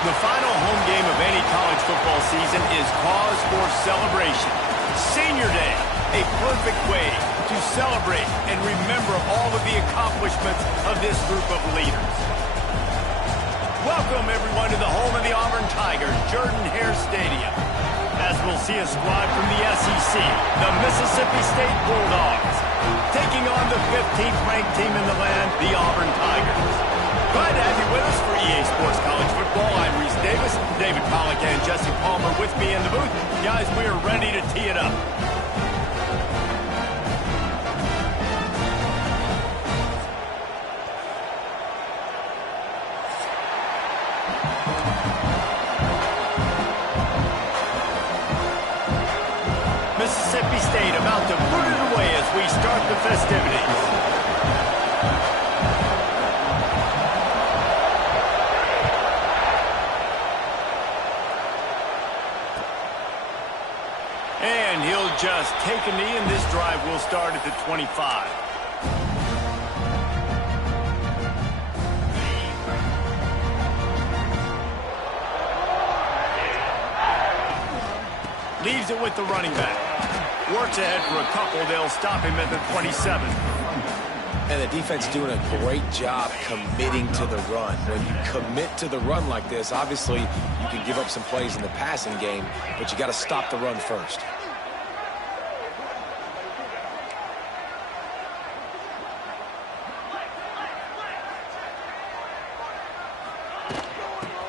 The final home game of any college football season is cause for celebration. Senior Day, a perfect way to celebrate and remember all of the accomplishments of this group of leaders. Welcome, everyone, to the home of the Auburn Tigers, Jordan-Hare Stadium, as we'll see a squad from the SEC, the Mississippi State Bulldogs, taking on the 15th ranked team in the land, the Auburn Tigers. Glad to have you with us for EA Sports College Football. I'm Reese Davis, David Pollack and Jesse Palmer with me in the booth. Guys, we are ready to tee it up. Mississippi State about to put it away as we start the festivities. And he'll just take a knee, and this drive will start at the 25. Leaves it with the running back. Works ahead for a couple. They'll stop him at the 27. And the defense doing a great job committing to the run. When you commit to the run like this, obviously you can give up some plays in the passing game, but you got to stop the run first.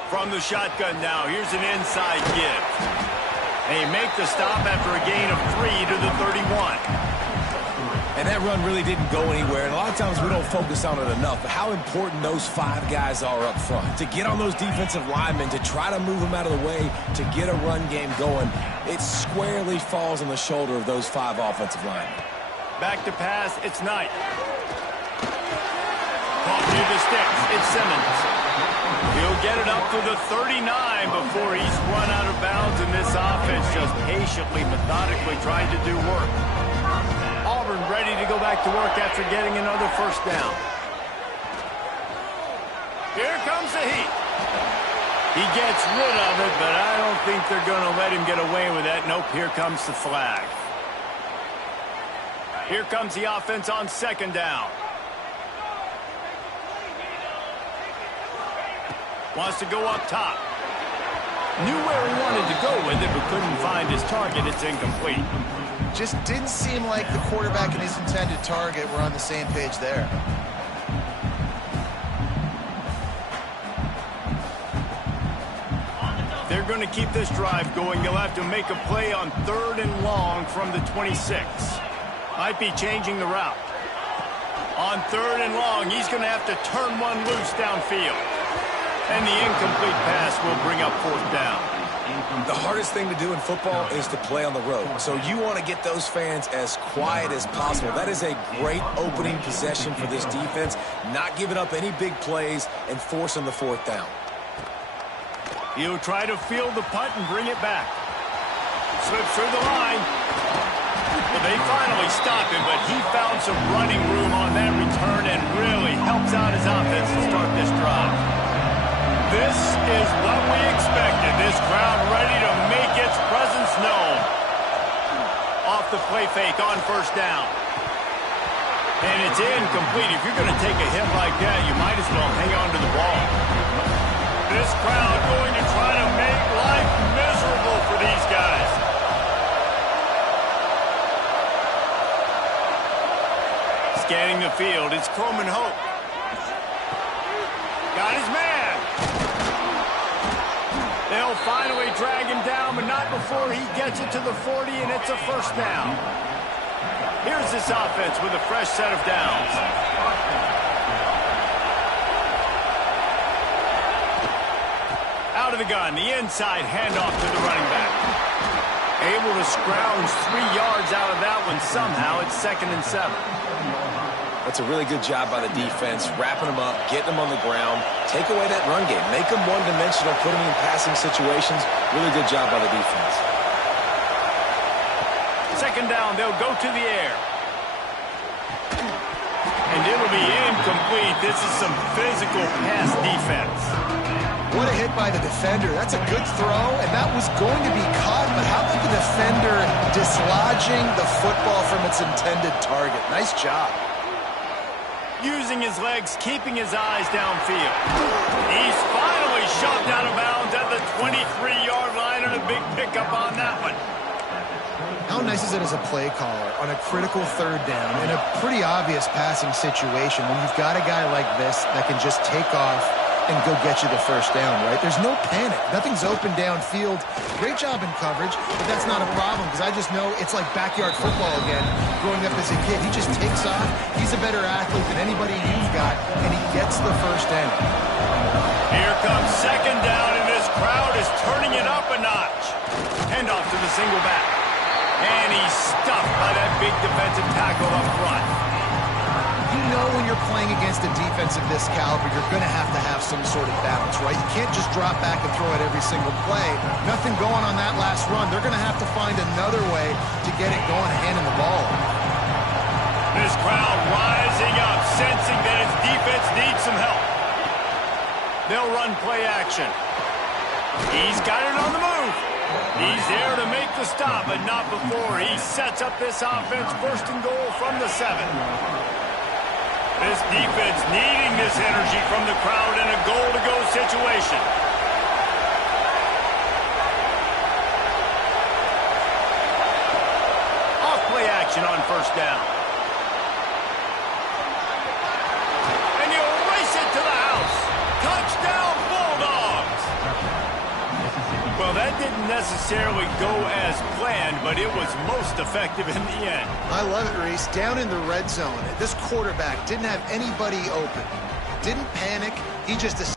From the shotgun now, here's an inside give. They make the stop after a gain of 3 to the 31. And that run really didn't go anywhere, and a lot of times we don't focus on it enough, but how important those 5 guys are up front. To get on those defensive linemen, to try to move them out of the way, to get a run game going, it squarely falls on the shoulder of those 5 offensive linemen. Back to pass, it's Knight. Caught near the sticks, it's Simmons. He'll get it up to the 39 before he's run out of bounds, and this offense just patiently, methodically trying to do work. Auburn ready to go back to work after getting another first down. Here comes the heat. He gets rid of it, but I don't think they're going to let him get away with that. Nope, here comes the flag. Here comes the offense on second down. Wants to go up top. Knew where he wanted to go with it, but couldn't find his target. It's incomplete. Just didn't seem like the quarterback and his intended target were on the same page there. They're going to keep this drive going. They'll have to make a play on 3rd and long from the 26. Might be changing the route. On 3rd and long, he's going to have to turn one loose downfield. And the incomplete pass will bring up 4th down. The hardest thing to do in football is to play on the road. So you want to get those fans as quiet as possible. That is a great opening possession for this defense. Not giving up any big plays and forcing the 4th down. He'll try to field the punt and bring it back. Slips through the line. Well, they finally stop him, but he found some running room on that return and really helps out his offense to start this drive. This is what we expected. This crowd ready to make its presence known. Off the play fake on first down. And it's incomplete. If you're going to take a hit like that, you might as well hang on to the ball. This crowd going to try to make life miserable for these guys. Scanning the field, it's Coleman Hope. Got his man. They'll finally drag him down, but not before he gets it to the 40, and it's a first down. Here's this offense with a fresh set of downs. Out of the gun, the inside handoff to the running back. Able to scrounge 3 yards out of that one somehow. It's 2nd and 7. That's a really good job by the defense, wrapping them up, getting them on the ground, take away that run game, make them one-dimensional, put them in passing situations. Really good job by the defense. 2nd down, they'll go to the air. And it'll be incomplete. This is some physical pass defense. What a hit by the defender. That's a good throw, and that was going to be caught, but how about the defender dislodging the football from its intended target? Nice job. Using his legs, keeping his eyes downfield. He's finally shoved out of bounds at the 23-yard line, and a big pickup on that one. How nice is it as a play caller on a critical 3rd down in a pretty obvious passing situation when you've got a guy like this that can just take off and go get you the first down, right? There's no panic. Nothing's open downfield. Great job in coverage, but that's not a problem because I just know it's like backyard football again growing up as a kid. He just takes off. He's a better athlete than anybody you've got, and he gets the first down. Here comes 2nd down, and this crowd is turning it up a notch. Handoff to the single back. And he's stuffed by that big defensive tackle up front. You know when you're playing against a defense of this caliber, you're going to have some sort of balance, right? You can't just drop back and throw it every single play. Nothing going on that last run. They're going to have to find another way to get it going, handing the ball. This crowd rising up, sensing that its defense needs some help. They'll run play action. He's got it on the move. He's there to make the stop, but not before he sets up this offense 1st and goal from the 7. This defense needing this energy from the crowd in a goal-to-go situation. Off play action on 1st down. And he'll race it to the house. Touchdown, Bulldogs! Well, that didn't necessarily go as planned, but it was most effective in the end. I love it, Reese. Down in the red zone, this quarterback didn't have anybody open. Didn't panic. He just...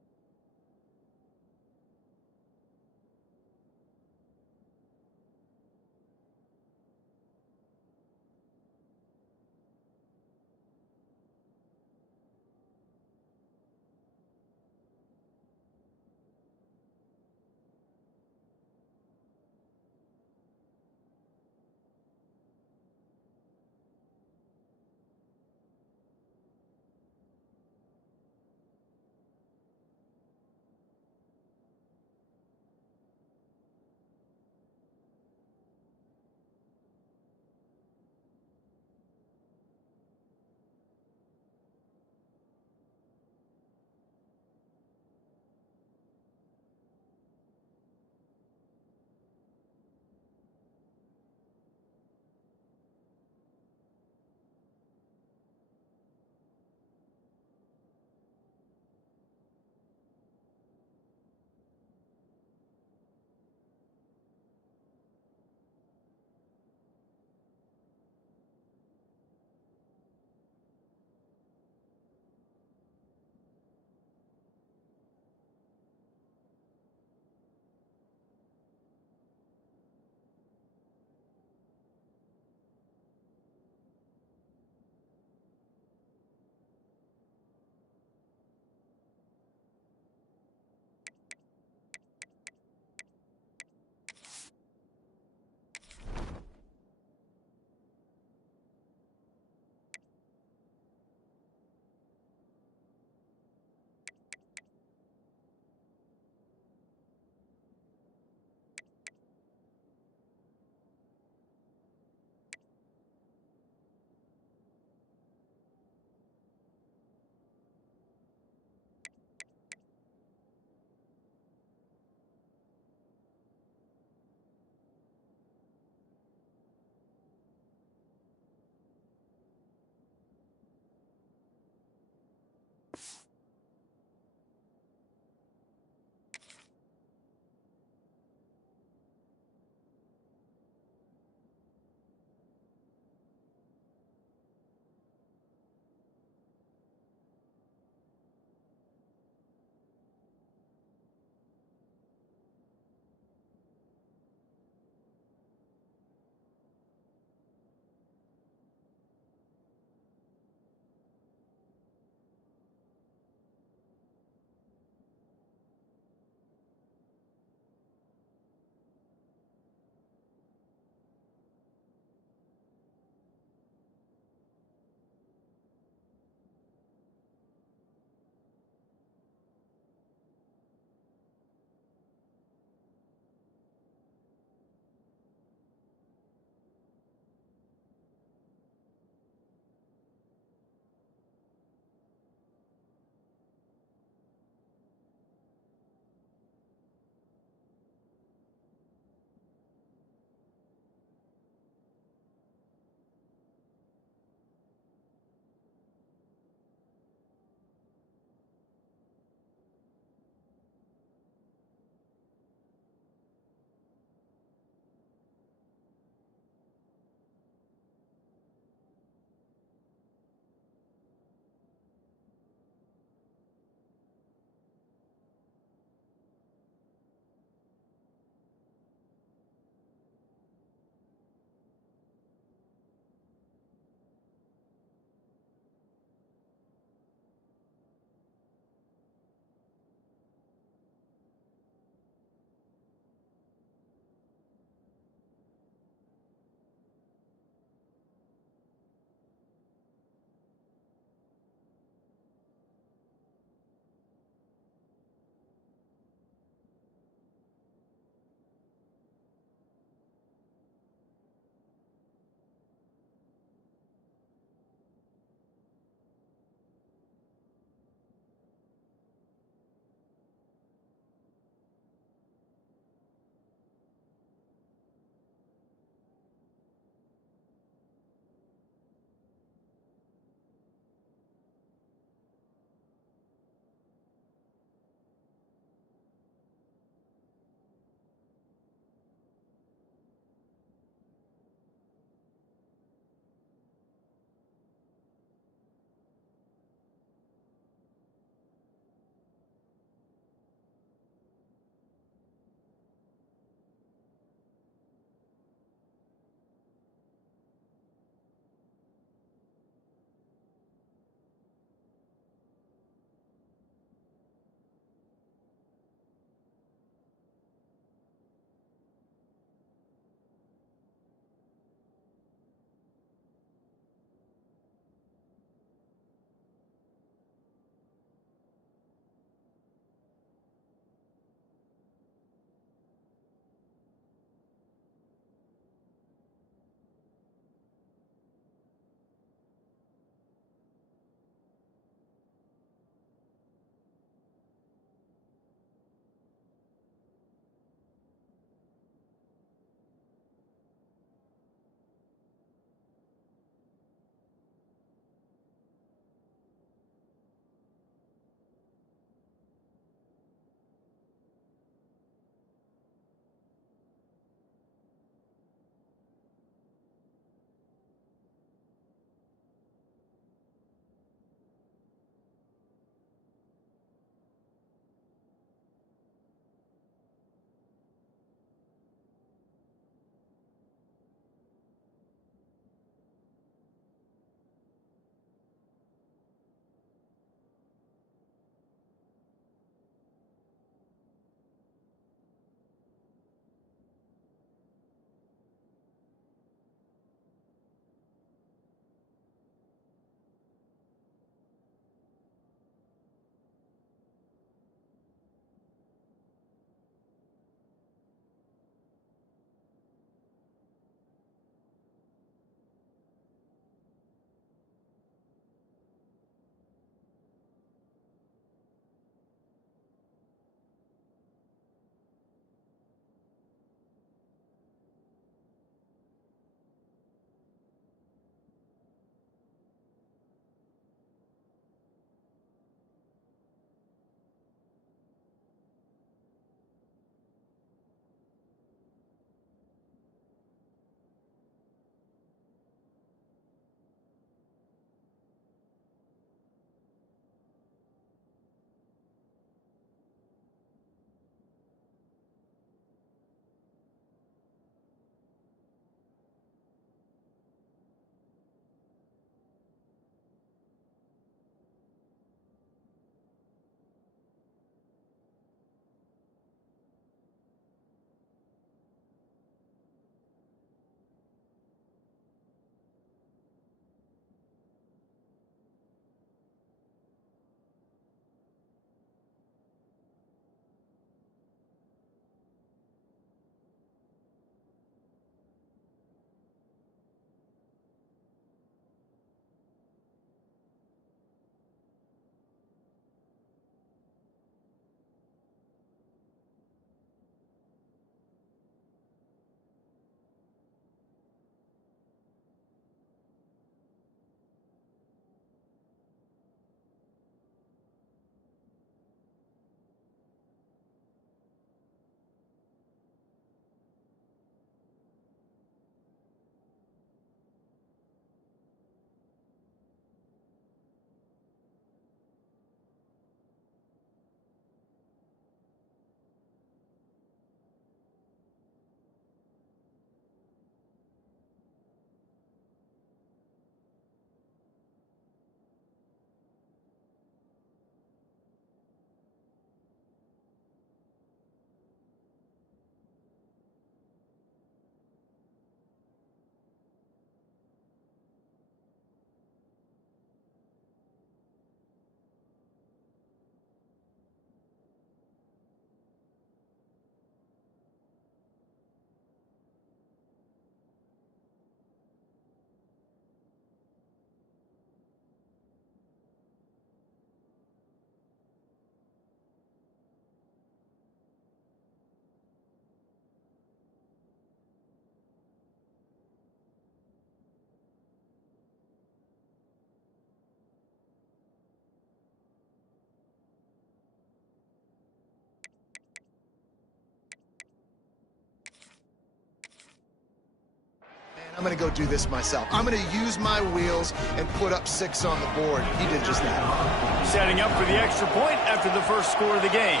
I'm going to go do this myself. I'm going to use my wheels and put up 6 on the board. He did just that. Setting up for the extra point after the first score of the game.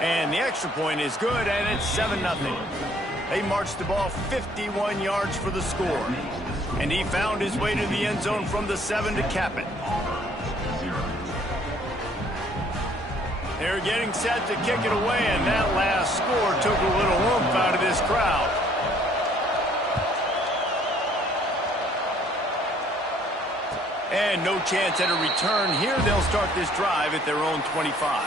And the extra point is good, and it's 7-0. They marched the ball 51 yards for the score. And he found his way to the end zone from the 7 to cap it. They're getting set to kick it away, and that last score took a little oomph out of this crowd. And no chance at a return here. They'll start this drive at their own 25.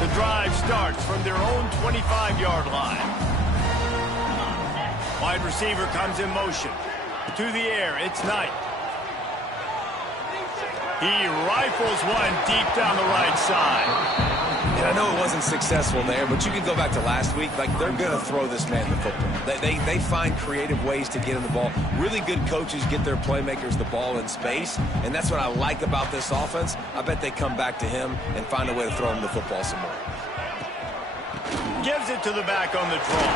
The drive starts from their own 25-yard line. Wide receiver comes in motion. To the air, it's Knight. He rifles one deep down the right side. And I know it wasn't successful there, but you can go back to last week. Like, they're going to throw this man the football. They find creative ways to get him the ball. Really good coaches get their playmakers the ball in space, and that's what I like about this offense. I bet they come back to him and find a way to throw him the football some more. Gives it to the back on the draw.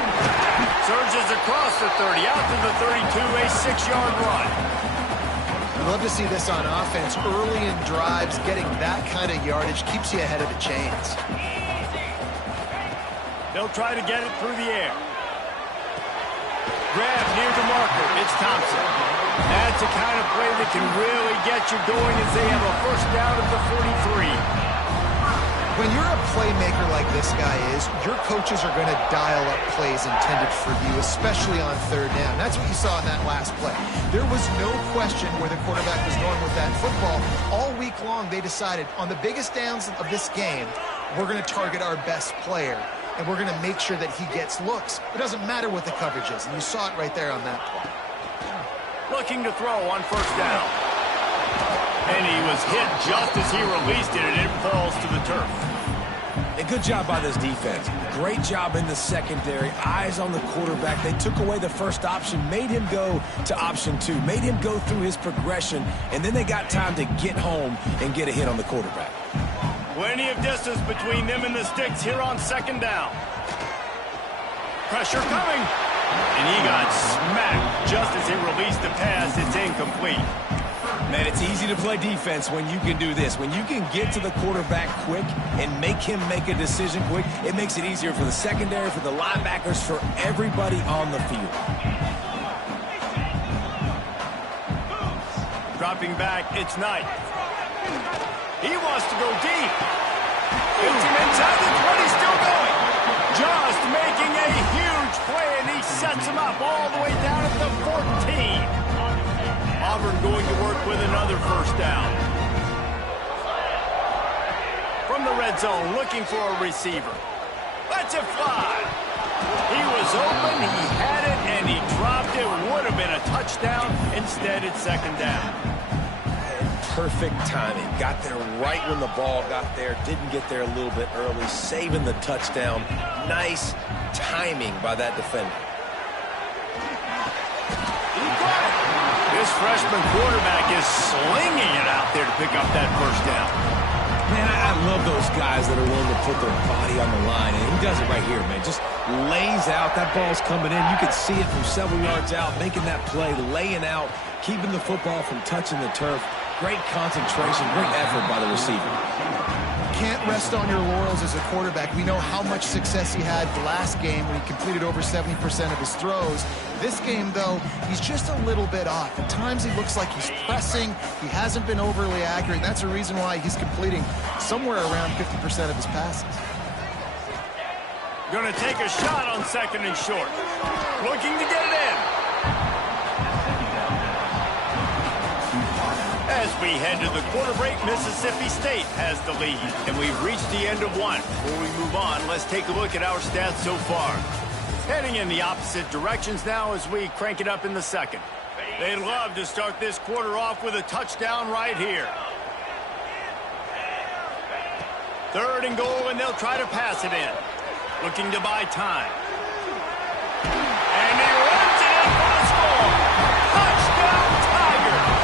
Surges across the 30, out to the 32, a 6-yard run. I'd love to see this on offense. Early in drives, getting that kind of yardage keeps you ahead of the chains. They'll try to get it through the air. Grab near the marker. It's Thompson. That's the kind of play that can really get you going as they have a first down at the 43. When you're a playmaker like this guy is, your coaches are going to dial up plays intended for you, especially on third down. That's what you saw in that last play. There was no question where the quarterback was going with that football. All week long, they decided on the biggest downs of this game, we're going to target our best player, and we're going to make sure that he gets looks. It doesn't matter what the coverage is, and you saw it right there on that play. Looking to throw on first down. And he was hit just as he released it, and it falls to the turf. A good job by this defense. Great job in the secondary. Eyes on the quarterback. They took away the first option, made him go to option 2, made him go through his progression, and then they got time to get home and get a hit on the quarterback. Plenty of distance between them and the sticks here on second down. Pressure coming. And he got smacked just as he released the pass. It's incomplete. Man, it's easy to play defense when you can do this. When you can get to the quarterback quick and make him make a decision quick, it makes it easier for the secondary, for the linebackers, for everybody on the field. Dropping back, it's Knight. He wants to go deep. Hits him inside the 20, still going. Just making a huge play, and he sets him up all the way down at the 14. Auburn going to work with another first down. From the red zone, looking for a receiver. Lets it fly. He was open, he had it, and he dropped it. Would have been a touchdown. Instead, it's second down. Perfect timing. Got there right when the ball got there. Didn't get there a little bit early. Saving the touchdown. Nice timing by that defender. This freshman quarterback is slinging it out there to pick up that first down. Man, I love those guys that are willing to put their body on the line, and he does it right here, man. Just lays out. That ball's coming in. You can see it from several yards out, making that play, laying out, keeping the football from touching the turf. Great concentration, great effort by the receiver. Can't rest on your laurels as a quarterback. We know how much success he had the last game when he completed over 70% of his throws. This game, though, he's just a little bit off. At times he looks like he's pressing. He hasn't been overly accurate. That's a reason why he's completing somewhere around 50% of his passes. Going to take a shot on second and short. Looking to get it in. As we head to the quarter break, Mississippi State has the lead. And we've reached the end of one. Before we move on, let's take a look at our stats so far. Heading in the opposite directions now as we crank it up in the second. They'd love to start this quarter off with a touchdown right here. Third and goal, and they'll try to pass it in. Looking to buy time. And he runs it in for the score. Touchdown, Tigers!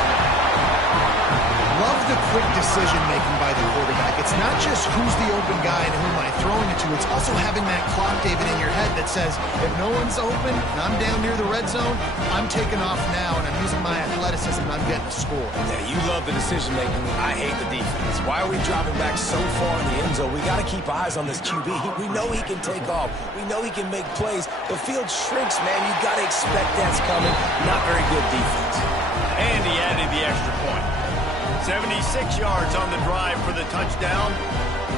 Love the quick decision-making by the quarterback. It's not just who's the open guy and who am I throwing it to. It's also having that clock, David, in your head that says, if no one's open and I'm down near the red zone, I'm taking off now, and I'm using my athleticism, and I'm getting a score. Yeah, you love the decision-making. I hate the defense. Why are we dropping back so far in the end zone? We got to keep eyes on this QB. We know he can take off. We know he can make plays. The field shrinks, man. You got to expect that's coming. Not very good defense. And he added the extra point. 76 yards on the drive for the touchdown,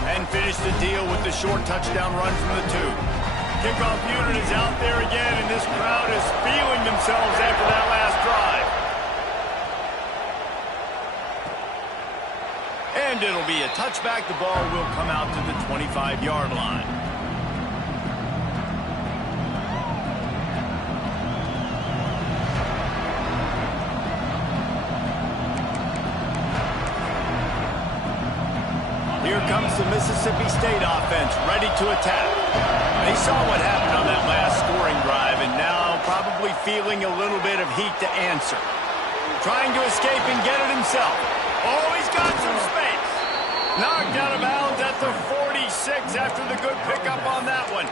and finished the deal with the short touchdown run from the 2. Kickoff unit is out there again, and this crowd is feeling themselves after that last drive. And it'll be a touchback. The ball will come out to the 25-yard line. Here comes the Mississippi State offense, ready to attack. They saw what happened on that last scoring drive, and now probably feeling a little bit of heat to answer. Trying to escape and get it himself. Oh, he's got some space. Knocked out of bounds at the 46 after the good pickup on that one.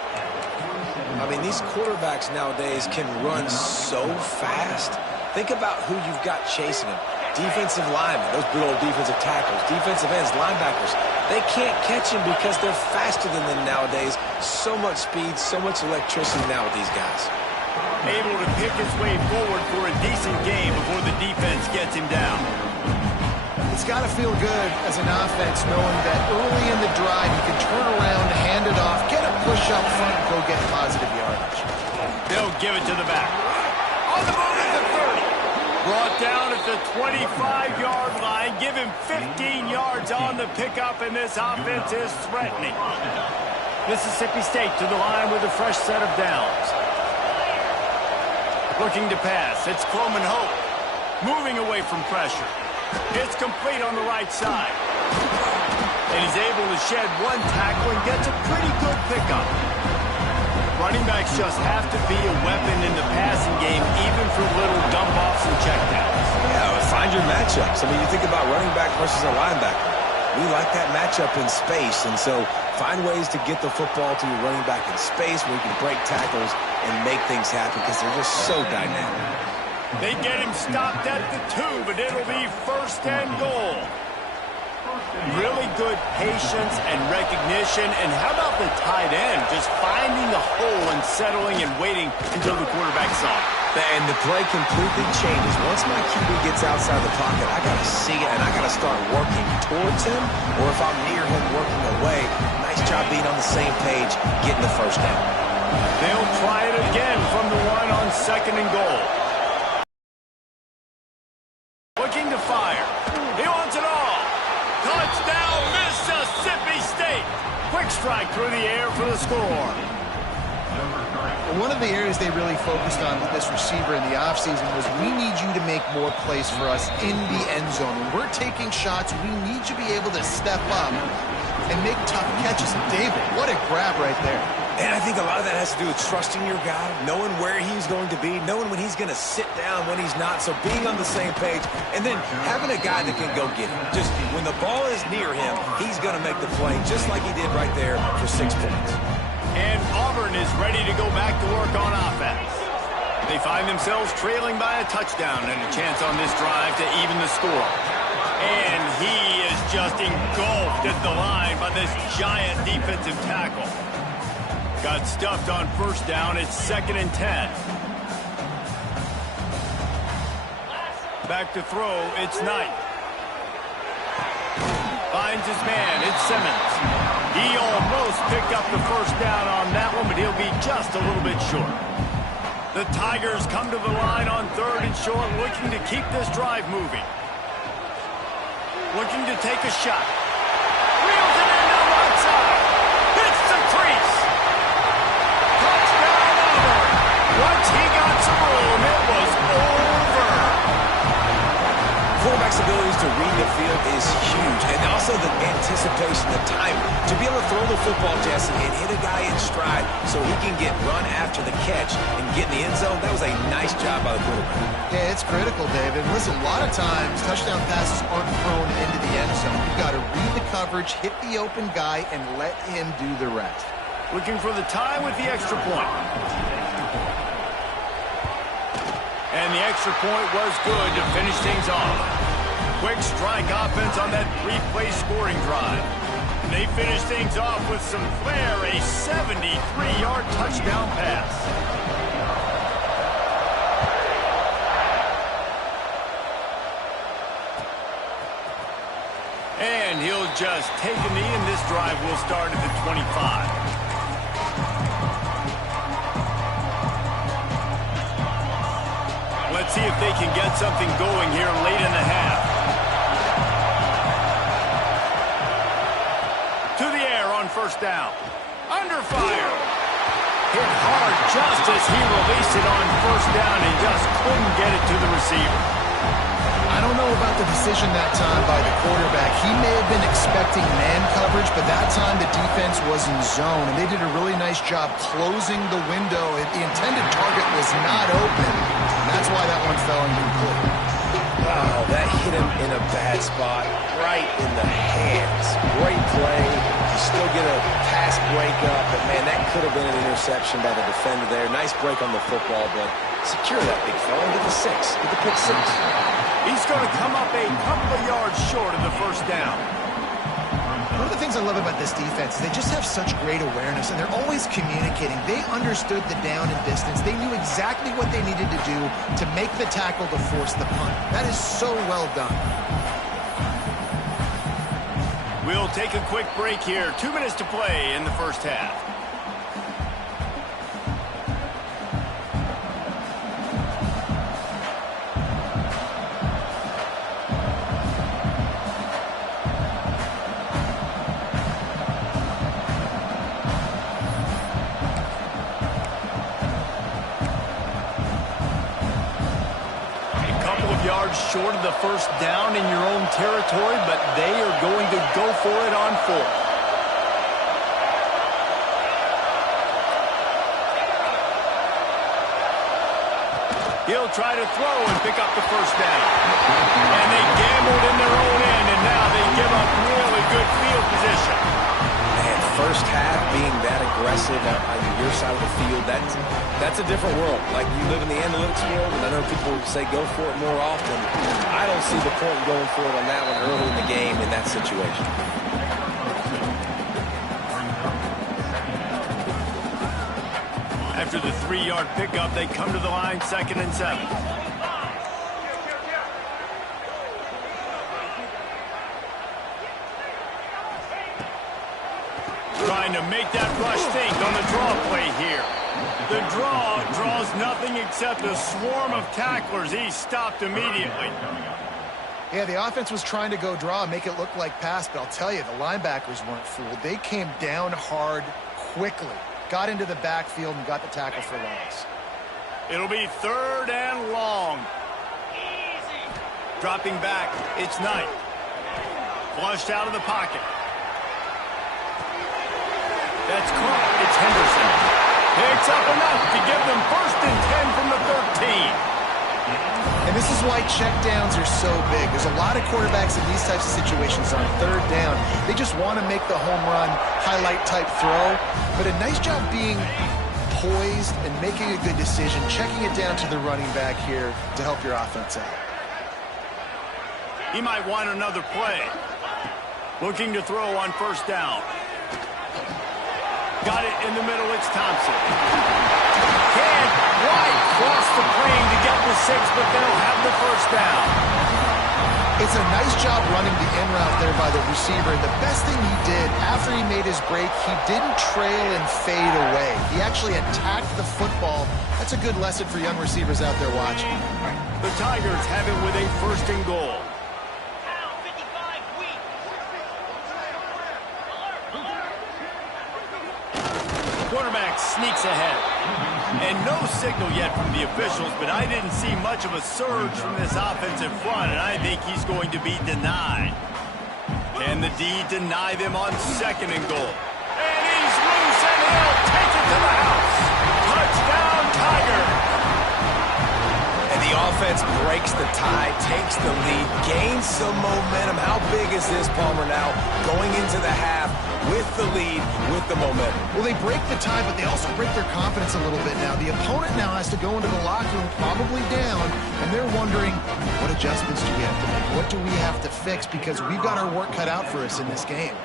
I mean, these quarterbacks nowadays can run so fast. Think about who you've got chasing them. Defensive linemen, those big old defensive tackles, defensive ends, linebackers. They can't catch him because they're faster than them nowadays. So much speed, so much electricity now with these guys. Able to pick his way forward for a decent game before the defense gets him down. It's got to feel good as an offense knowing that early in the drive you can turn around, hand it off, get a push up front, and go get positive yardage. They'll give it to the back. On the move at the 30. Brought down at the 25-yard line. Give him 15 yards on the pickup, and this offense is threatening. Mississippi State to the line with a fresh set of downs. Looking to pass. It's Coleman Hope. Moving away from pressure. It's complete on the right side. And he's able to shed one tackle and gets a pretty good pickup. Running backs just have to be a weapon in the passing game, even for little dump-offs and checkdowns. Yeah, find your matchups. I mean, you think about running back versus a linebacker. We like that matchup in space, and so find ways to get the football to your running back in space where you can break tackles and make things happen because they're just so dynamic. They get him stopped at the 2, but it'll be first and goal. Really good patience and recognition. And how about the tight end? Just finding the hole and settling and waiting until the quarterback saw it. And the play completely changes. Once my QB gets outside the pocket, I got to see it, and I got to start working towards him, or if I'm near him working away, nice job being on the same page, getting the first down. They'll try it again from the 1 on second and goal. Looking to fire. He wants it all. Touchdown, Mississippi State. Quick strike through the air for the score. One of the areas they really focused on with this receiver in the offseason was we need you to make more plays for us in the end zone. When we're taking shots, we need you to be able to step up and make tough catches. And David, what a grab right there. And I think a lot of that has to do with trusting your guy, knowing where he's going to be, knowing when he's going to sit down, when he's not. So being on the same page, and then having a guy that can go get him. Just when the ball is near him, he's going to make the play, just like he did right there for 6 points. And Auburn is ready to go back to work on offense. They find themselves trailing by a touchdown and a chance on this drive to even the score. And he is just engulfed at the line by this giant defensive tackle. Got stuffed on first down. It's 2nd and 10. Back to throw. It's Knight. Finds his man. It's Simmons. He almost picked up the first down on that one, but he'll be just a little bit short. The Tigers come to the line on 3rd and short, looking to keep this drive moving. Looking to take a shot. Wheels it in on one side. Hits the crease. Touchdown, Auburn. Once he got some room, it was over. Quarterback's abilities to read the field is huge. And also the anticipation, the timing. To be able to throw the football, Jesse, and hit a guy in stride so he can get run after the catch and get in the end zone, that was a nice job by the quarterback. Yeah, it's critical, David. Listen, a lot of times touchdown passes aren't thrown into the end zone. You've got to read the coverage, hit the open guy, and let him do the rest. Looking for the tie with the extra point. And the extra point was good to finish things off. Quick strike offense on that three-play scoring drive. And they finish things off with some flair, a 73-yard touchdown pass. And he'll just take a knee, and this drive will start at the 25. Let's see if they can get something going here late in the half. To the air on first down. Under fire. Hit hard just as he released it on first down and just couldn't get it to the receiver. I don't know about the decision that time by the quarterback. He may have been expecting man coverage, but that time the defense was in zone, and they did a really nice job closing the window. The intended target was not open, and that's why that one fell incomplete. Wow, that hit him in a bad spot, right in the hands. Great play. You still get a pass break up, but, man, that could have been an interception by the defender there. Nice break on the football, but secure that big fella and get the six. Get the pick six. He's going to come up a couple of yards short of the first down. One of the things I love about this defense is they just have such great awareness, and they're always communicating. They understood the down and distance. They knew exactly what they needed to do to make the tackle to force the punt. That is so well done. We'll take a quick break here. 2 minutes to play in the first half. Yards short of the first down in your own territory, but they are going to go for it on fourth. He'll try to throw and pick up the first down. And they gambled in their own end, and now they give up really good field position. Man, first half being that aggressive on your side of the field, that's a different world. Like, you live in the analytics world, and I know people say go for it more often. I don't see the point in going for it on that one early in the game in that situation. After the 3-yard pickup, they come to the line, 2nd and 7. Trying to make that rush think on the draw play here. The draw draws nothing except a swarm of tacklers. He's stopped immediately. Yeah, the offense was trying to go draw and make it look like pass, but I'll tell you, the linebackers weren't fooled. They came down hard quickly, got into the backfield, and got the tackle for loss. It'll be 3rd and long. Dropping back, it's Knight. Flushed out of the pocket. That's caught. It's Henderson. Picks up enough to give them 1st and 10 from the 13. And this is why checkdowns are so big. There's a lot of quarterbacks in these types of situations on 3rd down. They just want to make the home run, highlight-type throw. But a nice job being poised and making a good decision, checking it down to the running back here to help your offense out. He might want another play. Looking to throw on 1st down. Got it in the middle, it's Thompson. Can't quite cross the plane to get the 6, but they'll have the 1st down. It's a nice job running the in route there by the receiver, and the best thing he did after he made his break, he didn't trail and fade away. He actually attacked the football. That's a good lesson for young receivers out there watching. The Tigers have it with a 1st and goal. Quarterback sneaks ahead. And no signal yet from the officials, but I didn't see much of a surge from this offensive front, and I think he's going to be denied. Can the D deny them on 2nd and goal? And he's loose, and he'll take it to the house. Touchdown, Tiger. And the offense breaks the tie, takes the lead, gains some momentum. How big is this, Palmer, now going into the half with the lead, with the momentum? Well, they break the tie, but they also break their confidence a little bit now. The opponent now has to go into the locker room probably down, and they're wondering, what adjustments do we have to make? What do we have to fix? Because we've got our work cut out for us in this game.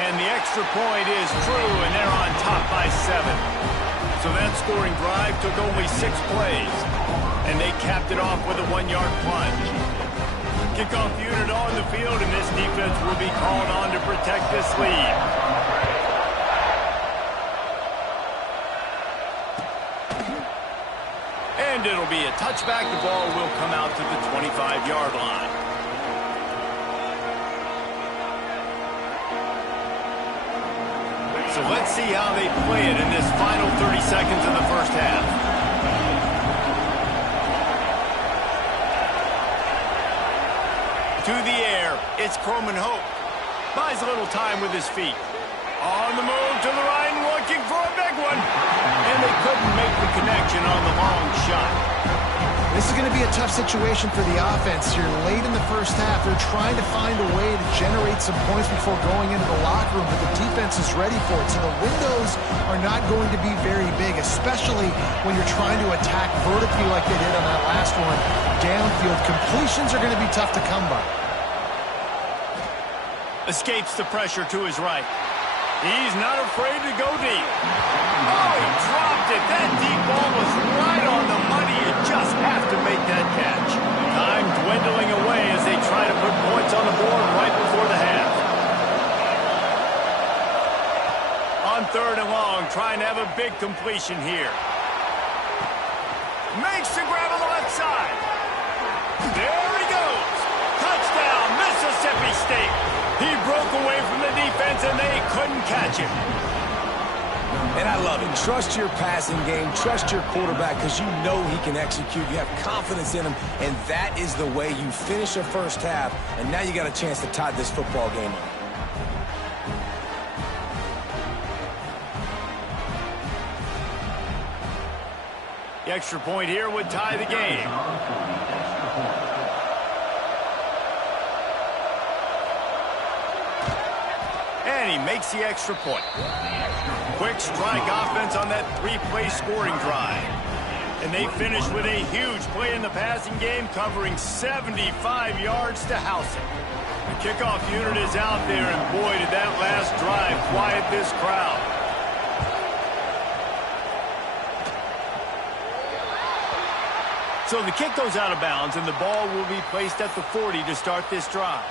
And the extra point is true, and they're on top by 7. So that scoring drive took only 6 plays, and they capped it off with a 1-yard plunge. Kickoff unit on the field, and this defense will be called on to protect this lead. And it'll be a touchback. The ball will come out to the 25-yard line. So let's see how they play it in this final 30 seconds of the first half. To the air, it's Croman Hope. Buys a little time with his feet. On the move to the right, looking for a big one. And they couldn't make the connection on the long shot. This is going to be a tough situation for the offense here. Late in the first half, they're trying to find a way to generate some points before going into the locker room, but the defense is ready for it. So the windows are not going to be very big, especially when you're trying to attack vertically like they did on that last one. Downfield completions are going to be tough to come by. Escapes the pressure to his right. He's not afraid to go deep. Oh, he dropped it. That deep ball was right on the money. You just have to make that catch. Time dwindling away as they try to put points on the board right before the half. On 3rd and long, trying to have a big completion here. Makes the grab on the left side. There he goes. Touchdown, Mississippi State. He broke away from the defense, and they couldn't catch him. And I love it. Trust your passing game. Trust your quarterback because you know he can execute. You have confidence in him, and that is the way you finish a first half, and now you got a chance to tie this football game up. The extra point here would tie the game. And he makes the extra point. Quick strike offense on that 3-play scoring drive. And they finish with a huge play in the passing game, covering 75 yards to house it. The kickoff unit is out there, and boy, did that last drive quiet this crowd. So the kick goes out of bounds, and the ball will be placed at the 40 to start this drive.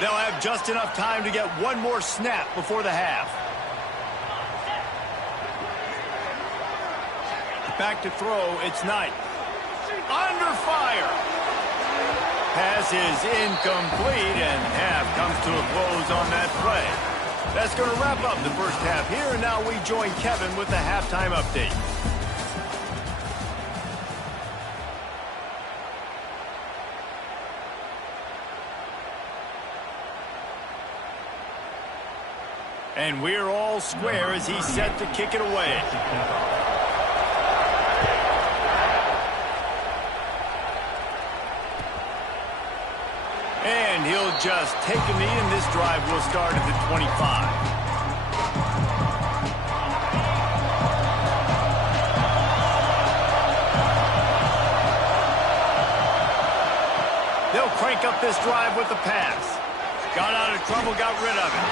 They'll have just enough time to get one more snap before the half. Back to throw, it's Knight. Under fire. Pass is incomplete, and half comes to a close on that play. That's going to wrap up the first half here, and now we join Kevin with the halftime update. And we're all square as he's set to kick it away. And he'll just take a knee, and this drive will start at the 25. They'll crank up this drive with the pass. Got out of trouble, got rid of it.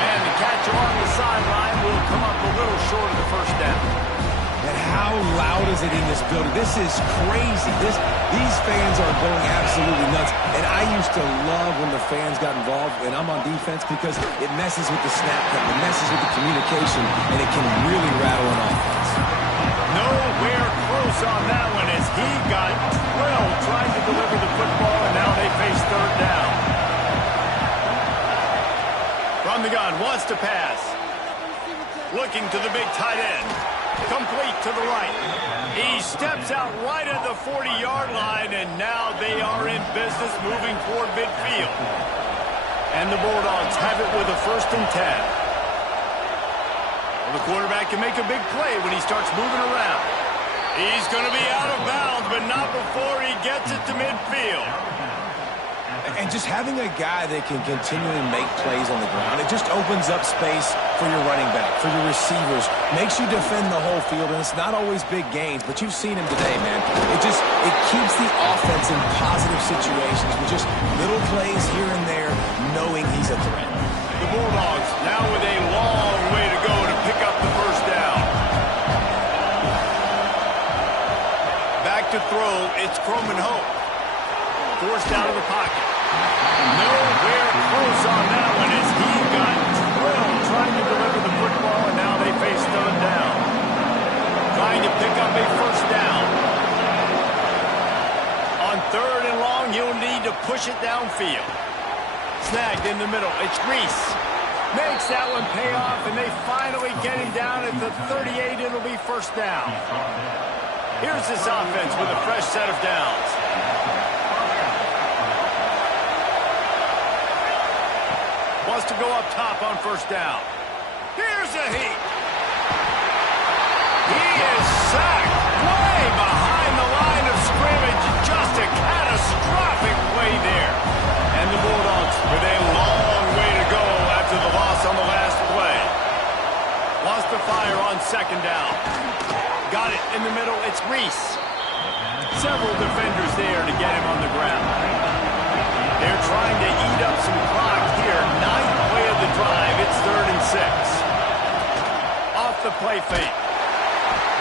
And the catch along the sideline will come up a little short of the first down. And how loud is it in this building? This is crazy. These fans are going absolutely nuts. And I used to love when the fans got involved, and I'm on defense, because it messes with the snap count, it messes with the communication, and it can really rattle an offense. Nowhere close on that one as he got drilled trying to deliver the football, and now they face 3rd down. From the gun, wants to pass. Looking to the big tight end. Complete to the right. He steps out right at the 40-yard line, and now they are in business moving toward midfield. And the Bulldogs have it with a 1st and 10. Well, the quarterback can make a big play when he starts moving around. He's going to be out of bounds, but not before he gets it to midfield. And just having a guy that can continually make plays on the ground, it just opens up space for your running back, for your receivers, makes you defend the whole field, and it's not always big gains, but you've seen him today, man. It keeps the offense in positive situations with just little plays here and there, knowing he's a threat. The Bulldogs now with a long way to go to pick up the 1st down. Back to throw, it's Croman Hope. Forced out of the pocket. Nowhere close on that one as he got drilled trying to deliver the football, and now they face 3rd down. Trying to pick up a 1st down. On 3rd and long, he'll need to push it downfield. Snagged in the middle. It's Reese. Makes that one pay off, and they finally get him down at the 38. It'll be 1st down. Here's this offense with a fresh set of downs. Wants to go up top on 1st down. Here's a heat. He is sacked way behind the line of scrimmage. Just a catastrophic play there. And the Bulldogs with a long way to go after the loss on the last play. Wants to fire on 2nd down. Got it in the middle. It's Reese. Several defenders there to get him on the ground. They're trying to eat up some clock here. 9th play of the drive. It's 3rd and 6. Off the play fake.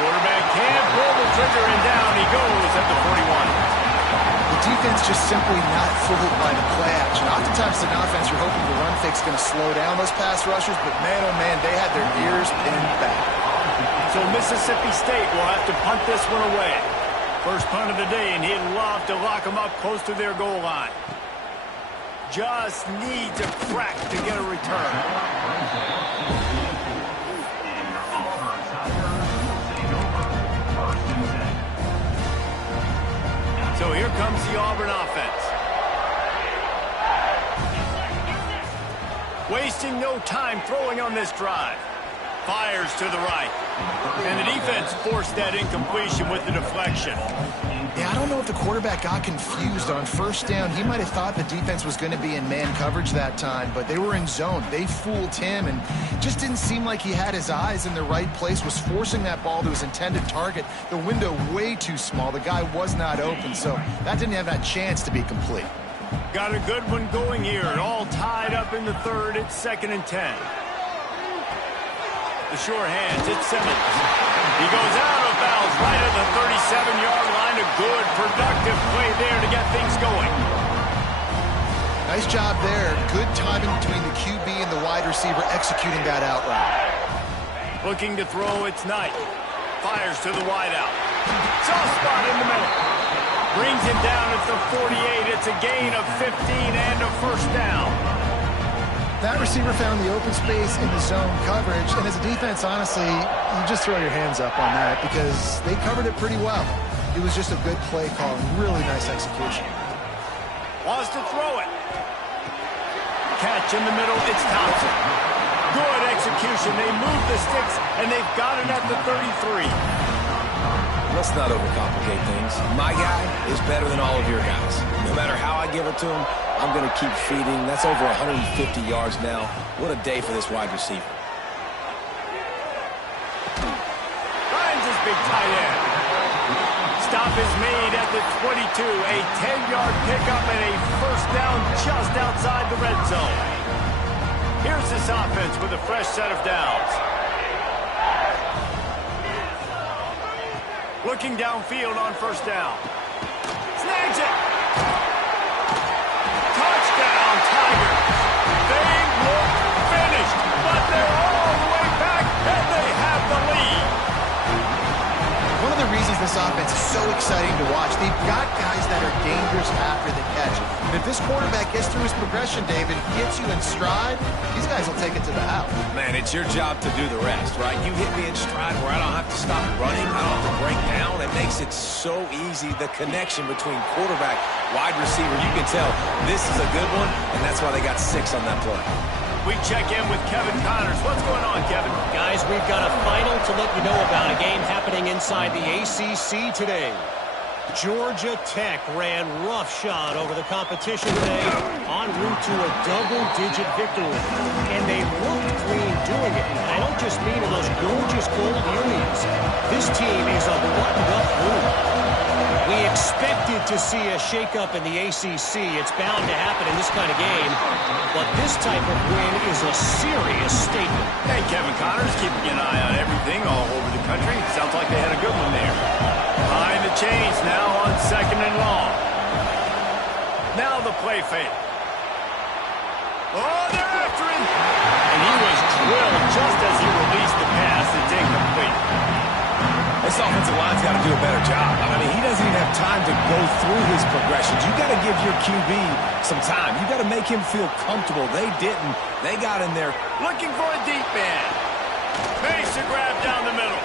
Quarterback can't pull the trigger, and down he goes at the 41. The defense just simply not fooled by the play action. Oftentimes in offense, you're hoping the run fake's going to slow down those pass rushers, but man, oh man, they had their ears pinned back. So Mississippi State will have to punt this one away. First punt of the day, and he'd love to lock them up close to their goal line. Just needs a crack to get a return. So here comes the Auburn offense. Wasting no time throwing on this drive. Fires to the right. And the defense forced that incompletion with the deflection. Yeah, I don't know if the quarterback got confused on 1st down. He might have thought the defense was going to be in man coverage that time, but they were in zone. They fooled him and just didn't seem like he had his eyes in the right place, was forcing that ball to his intended target. The window way too small. The guy was not open, so that didn't have that chance to be complete. Got a good one going here. All tied up in the 3rd. It's 2nd and 10. The sure hands, it's Simmons. He goes out of bounds right at the 37-yard line. A good, productive play there to get things going. Nice job there. Good timing between the QB and the wide receiver executing that out route. Looking to throw, it's Knight. Fires to the wideout. Soft spot in the middle. Brings him down at the 48. It's a gain of 15 and a 1st down. That receiver found the open space in the zone coverage, and as a defense, honestly, you just throw your hands up on that because they covered it pretty well. It was just a good play call and really nice execution. Wants to throw it. Catch in the middle, it's Thompson. Good execution. They move the sticks, and they've got it at the 33. Let's not overcomplicate things. My guy is better than all of your guys. No matter how I give it to him, I'm going to keep feeding. That's over 150 yards now. What a day for this wide receiver. Finds his big tight end. Stop is made at the 22. A 10-yard pickup and a 1st down just outside the red zone. Here's this offense with a fresh set of downs. Looking downfield on 1st down. Snags it. Touchdown, Tigers. They look finished, but they're all the way back, and they have the lead. One of the reasons this offense is so exciting to watch, they've got guys that are dangerous after the catch. And if this quarterback gets through his progression, David, he gets you in stride, these guys will take it to the house. Man, it's your job to do the rest, right? You hit me in stride where I don't have to stop running, I don't have to break down. It makes it so easy, the connection between quarterback, wide receiver. You can tell this is a good one, and that's why they got 6 on that play. We check in with Kevin Connors. What's going on, Kevin? Guys, we've got a final to let you know about, a game happening inside the ACC today. Georgia Tech ran roughshod over the competition today, en route to a double-digit victory. And they looked clean doing it. And I don't just mean in those gorgeous gold unis. This team is a buttoned-up group. We expected to see a shakeup in the ACC. It's bound to happen in this kind of game. But this type of win is a serious statement. Hey, Kevin Connors, keeping an eye on everything all over the country. Sounds like they had a good one there. Behind the chains now on 2nd and long. Now the play fake. Oh, they're after him. And he was drilled just as he released the pass. It's incomplete. This offensive line's got to do a better job. I mean, he doesn't even have time to go through his progressions. You got to give your QB some time. You got to make him feel comfortable. They didn't. They got in there. Looking for a deep man. Makes a grab down the middle.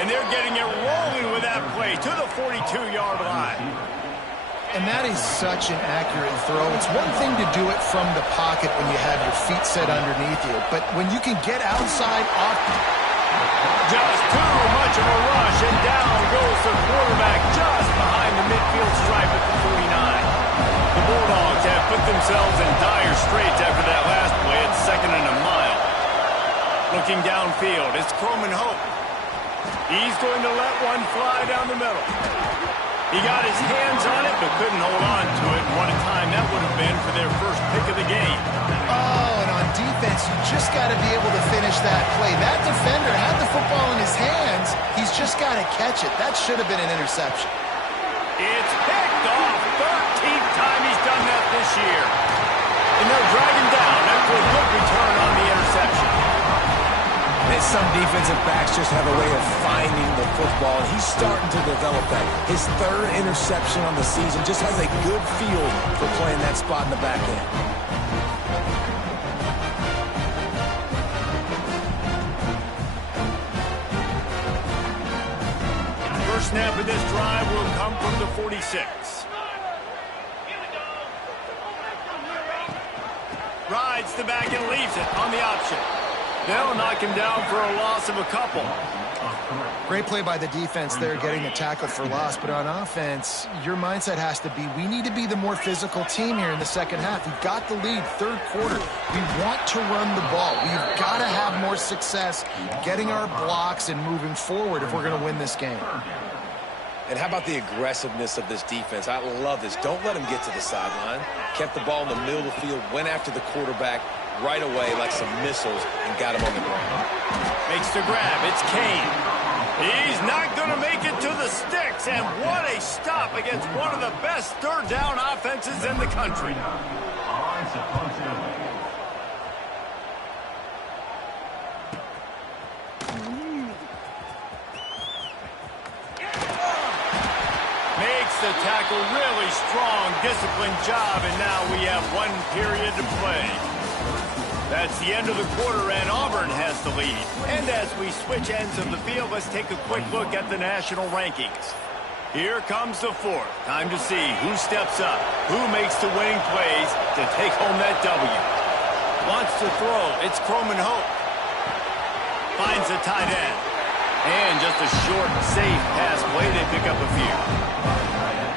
And they're getting it rolling with that play to the 42-yard line. And that is such an accurate throw. It's one thing to do it from the pocket when you have your feet set underneath you, but when you can get outside off... Just too much of a rush, and down goes the quarterback just behind the midfield stripe at the 49. The Bulldogs have put themselves in dire straits after that last play at 2nd and a mile. Looking downfield, it's Croman Hope. He's going to let one fly down the middle. He got his hands on it, but couldn't hold on to it. What a time that would have been for their first pick of the game. Oh, and on defense, you just got to be able to finish that play. That defender had the football in his hands. He's just got to catch it. That should have been an interception. It's picked off. 13th time he's done that this year. And they'll drag him down after a good return on the interception. And some defensive backs just have a way of finding the football, and he's starting to develop that. His 3rd interception on the season, just has a good feel for playing that spot in the back end. First snap of this drive will come from the 46. Rides the back and leaves it on the option. They'll knock him down for a loss of a couple. Great play by the defense there, getting the tackle for loss. But on offense, your mindset has to be, we need to be the more physical team here in the second half. We've got the lead, 3rd quarter. We want to run the ball. We've got to have more success getting our blocks and moving forward if we're going to win this game. And how about the aggressiveness of this defense? I love this. Don't let them get to the sideline. Kept the ball in the middle of the field, went after the quarterback right away like some missiles and got him on the ground. Makes the grab. It's Kane. He's not going to make it to the sticks. And what a stop against one of the best 3rd down offenses in the country. Makes the tackle, really strong, disciplined job, and now we have 1 period to play. That's the end of the quarter, and Auburn has the lead. And as we switch ends of the field, let's take a quick look at the national rankings. Here comes the 4th. Time to see who steps up, who makes the winning plays to take home that W. Wants to throw. It's Croman Hope. Finds a tight end. And just a short, safe pass play. They pick up a few.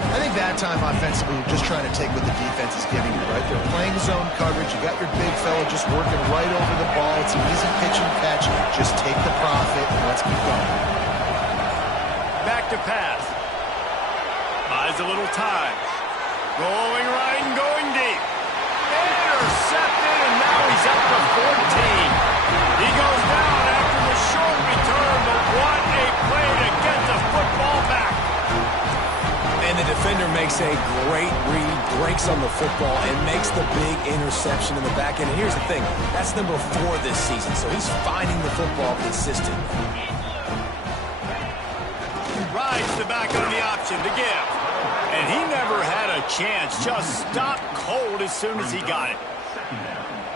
I think that time offensively, you're just trying to take what the defense is giving you, right? They're playing zone coverage. You got your big fella just working right over the ball. It's an easy pitch and catch. Just take the profit and let's keep going. Back to pass. Buys a little time. Rolling right and going deep. Intercepted, and now he's up to 14. He goes down after the short return, but what a play to get the football back. And the defender makes a great read, breaks on the football, and makes the big interception in the back end. And here's the thing, that's number 4 this season, so he's finding the football consistently. Rides the back on the option to give. And he never had a chance. Just stopped cold as soon as he got it.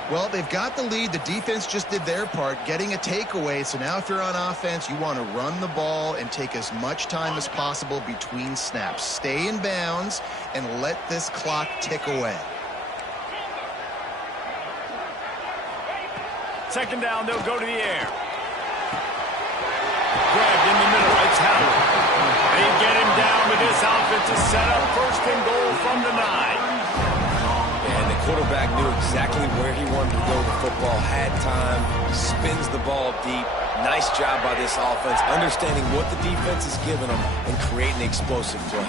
Well, they've got the lead. The defense just did their part, getting a takeaway. So now if you're on offense, you want to run the ball and take as much time as possible between snaps. Stay in bounds and let this clock tick away. Second down, they'll go to the air. Grabbed in the middle. It's Howard. They get him down with this offensive setup. First and goal from the 9. And the quarterback knew exactly where he wanted to go with the football, had time, spins the ball deep. Nice job by this offense, understanding what the defense is giving them and creating explosive play.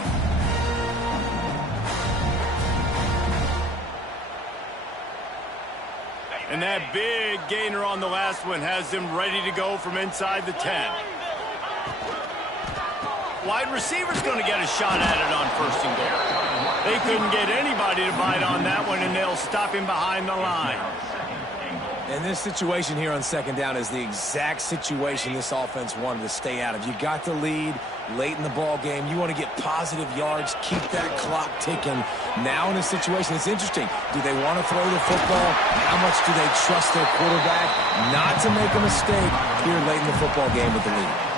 And that big gainer on the last one has them ready to go from inside the 10. Wide receiver's going to get a shot at it on first and goal. They couldn't get anybody to bite on that one, and they'll stop him behind the line. And this situation here on second down is the exact situation this offense wanted to stay out of. You got the lead late in the ball game. You want to get positive yards, keep that clock ticking. Now in a situation, it's interesting. Do they want to throw the football? How much do they trust their quarterback not to make a mistake here late in the football game with the lead?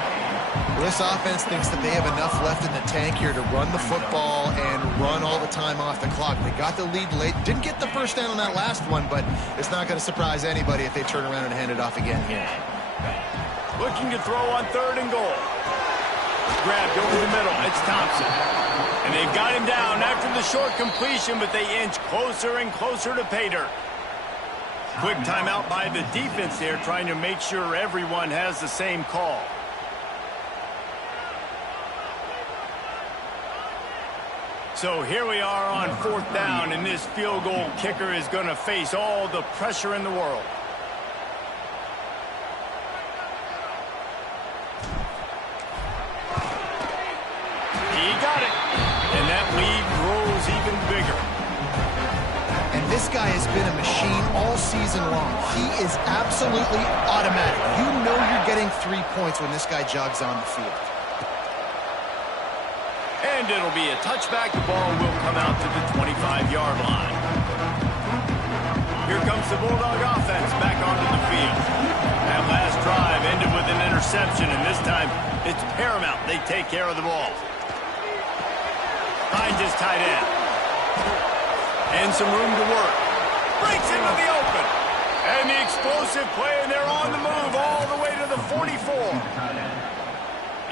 This offense thinks that they have enough left in the tank here to run the football and run all the time off the clock. They got the lead late. Didn't get the first down on that last one, but it's not going to surprise anybody if they turn around and hand it off again here. Looking to throw on third and goal. Grabbed over the middle. It's Thompson. And they've got him down after the short completion, but they inch closer and closer to pay dirt. Quick timeout by the defense there, trying to make sure everyone has the same call. So here we are on fourth down, and this field goal kicker is going to face all the pressure in the world. He got it, and that lead grows even bigger. And this guy has been a machine all season long. He is absolutely automatic. You know you're getting 3 points when this guy jogs on the field. And it'll be a touchback. The ball will come out to the 25-yard line. Here comes the Bulldog offense back onto the field. That last drive ended with an interception, and this time it's paramount they take care of the ball. Finds his tight end. And some room to work. Breaks into the open. And the explosive play, and they're on the move all the way to the 44.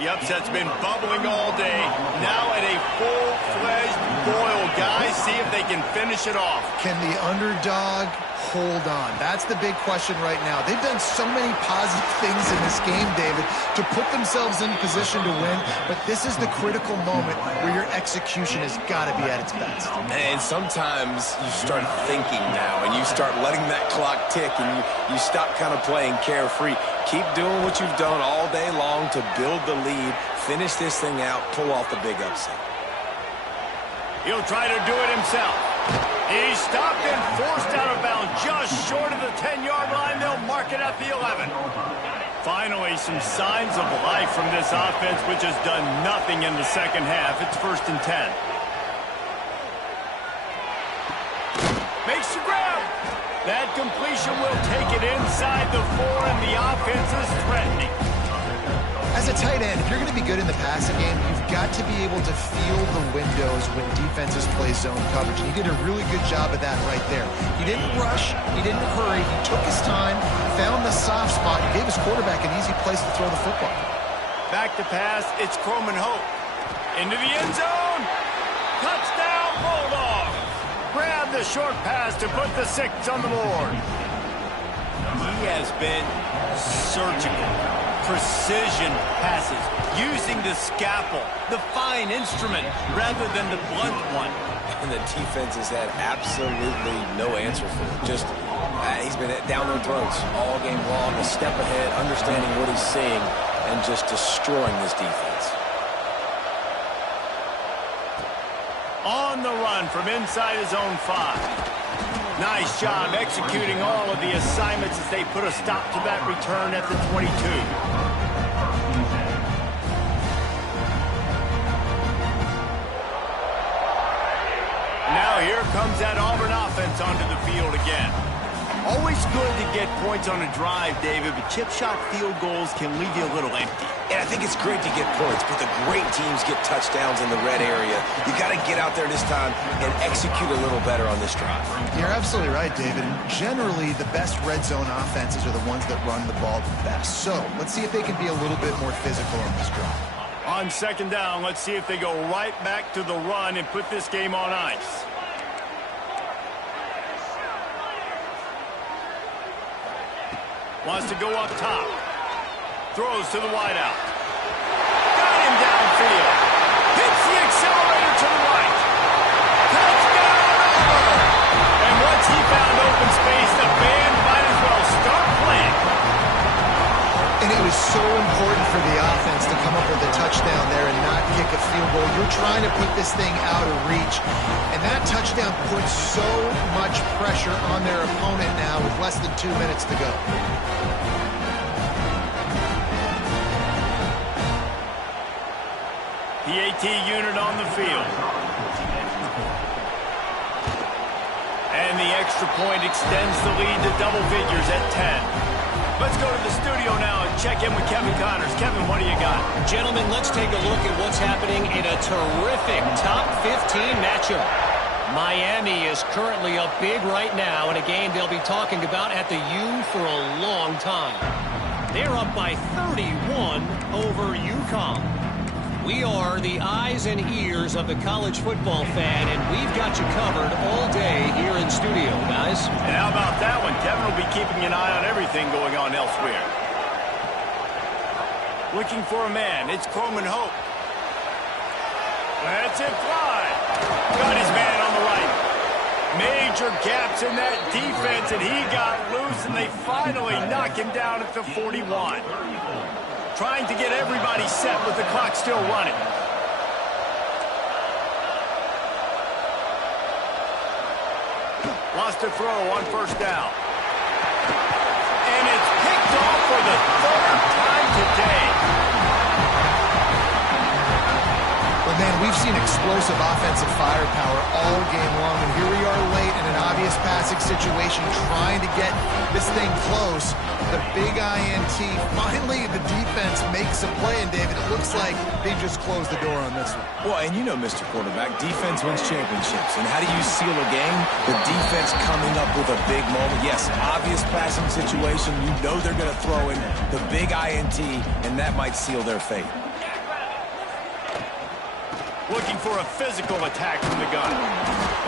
The upset's been bubbling all day. Now at a full-fledged boil. Guys, see if they can finish it off. Can the underdog hold on? That's the big question right now. They've done so many positive things in this game, David, to put themselves in position to win, but this is the critical moment where your execution has got to be at its best. And sometimes you start thinking now, and you start letting that clock tick, and you stop kind of playing carefree. Keep doing what you've done all day long to build the lead, finish this thing out, pull off the big upset. He'll try to do it himself. He's stopped and forced out of bounds just short of the 10-yard line. They'll mark it at the 11. Finally, some signs of life from this offense, which has done nothing in the second half. It's 1st and 10. Makes the grab. That completion will take it inside the 4, and the offense is threatening. As a tight end, if you're going to be good in the passing game, you've got to be able to feel the windows when defenses play zone coverage. And he did a really good job of that right there. He didn't rush. He didn't hurry. He took his time, found the soft spot, and gave his quarterback an easy place to throw the football. Back to pass. It's Croman Hope. Into the end zone. Touchdown, Bulldog. Grab the short pass to put the 6 on the board. He has been surgical. Precision passes, using the scalpel, the fine instrument, rather than the blunt one. And the defense has had absolutely no answer for it. Just, he's been down their throats all game long, a step ahead, understanding what he's seeing, and just destroying this defense. On the run from inside his own 5. Nice job executing all of the assignments as they put a stop to that return at the 22. Now here comes that Auburn offense onto the field again. Always good to get points on a drive, David, but chip shot field goals can leave you a little empty. And I think it's great to get points, but the great teams get touchdowns in the red area. You got to get out there this time and execute a little better on this drive. You're absolutely right, David. And generally, the best red zone offenses are the ones that run the ball the best. So let's see if they can be a little bit more physical on this drive. On second down, let's see if they go right back to the run and put this game on ice. Wants to go up top. Throws to the wideout. Got him downfield. Hits the accelerator to the right. Touchdown over. And once he found open space, the band might as well start playing. And it was so important for the offense to come up with a touchdown there and not kick a field goal. You're trying to put this thing out of reach. And that touchdown puts so much pressure on their opponent now with less than 2 minutes to go. PAT unit on the field. And the extra point extends the lead to double figures at 10. Let's go to the studio now and check in with Kevin Connors. Kevin, what do you got? Gentlemen, let's take a look at what's happening in a terrific top 15 matchup. Miami is currently up big right now in a game they'll be talking about at the U for a long time. They're up by 31 over UConn. We are the eyes and ears of the college football fan, and we've got you covered all day here in studio, guys. And how about that one? Kevin will be keeping an eye on everything going on elsewhere. Looking for a man. It's Coleman Hope. Let's it fly. Got his man on the right. Major gaps in that defense, and he got loose, and they finally knock him down at the 41. Trying to get everybody set with the clock still running. Lost a throw on first down. And it's picked off for the third time today. Well, man, we've seen explosive offensive firepower all game long, and here we are late in an obvious passing situation trying to get this thing close. The big INT, finally the defense makes a play, and David, it looks like they just closed the door on this one. Well, and you know, Mr. Quarterback, defense wins championships. And how do you seal a game? The defense coming up with a big moment. Yes, obvious passing situation. You know they're going to throw in the big INT, and that might seal their fate. Looking for a physical attack from the gun.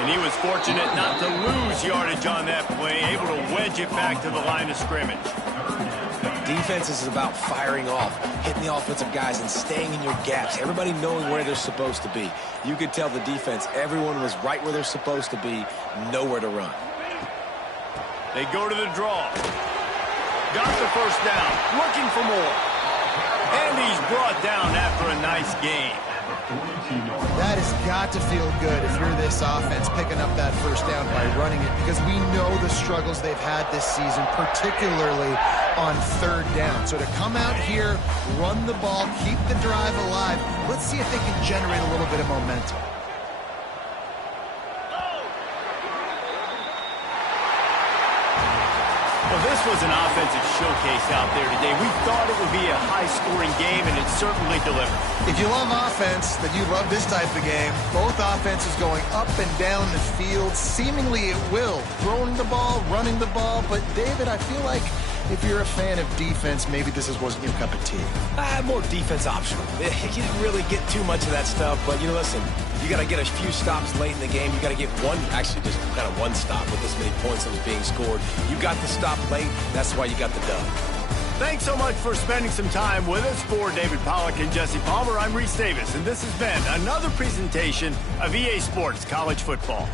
And he was fortunate not to lose yardage on that play, able to wedge it back to the line of scrimmage. Defense is about firing off, hitting the offensive guys, and staying in your gaps. Everybody knowing where they're supposed to be. You could tell the defense, everyone was right where they're supposed to be, nowhere to run. They go to the draw. Got the first down, looking for more. And he's brought down after a nice game. That has got to feel good if you're this offense picking up that first down by running it, because we know the struggles they've had this season, particularly on third down. So to come out here, run the ball, keep the drive alive, let's see if they can generate a little bit of momentum. Well, this was an offensive showcase out there today. We thought it would be a high-scoring game, and it certainly delivered. If you love offense, then you love this type of game. Both offenses going up and down the field. Seemingly it will. Throwing the ball, running the ball. But, David, I feel like if you're a fan of defense, maybe this wasn't your cup of tea. More defense optional. You didn't really get too much of that stuff, but, you know, listen, you got to get a few stops late in the game. You got to get one, actually just kind of one stop with this many points that was being scored. You got the stop late. That's why you got the dub. Thanks so much for spending some time with us. For David Pollack and Jesse Palmer, I'm Reese Davis, and this has been another presentation of EA Sports College Football.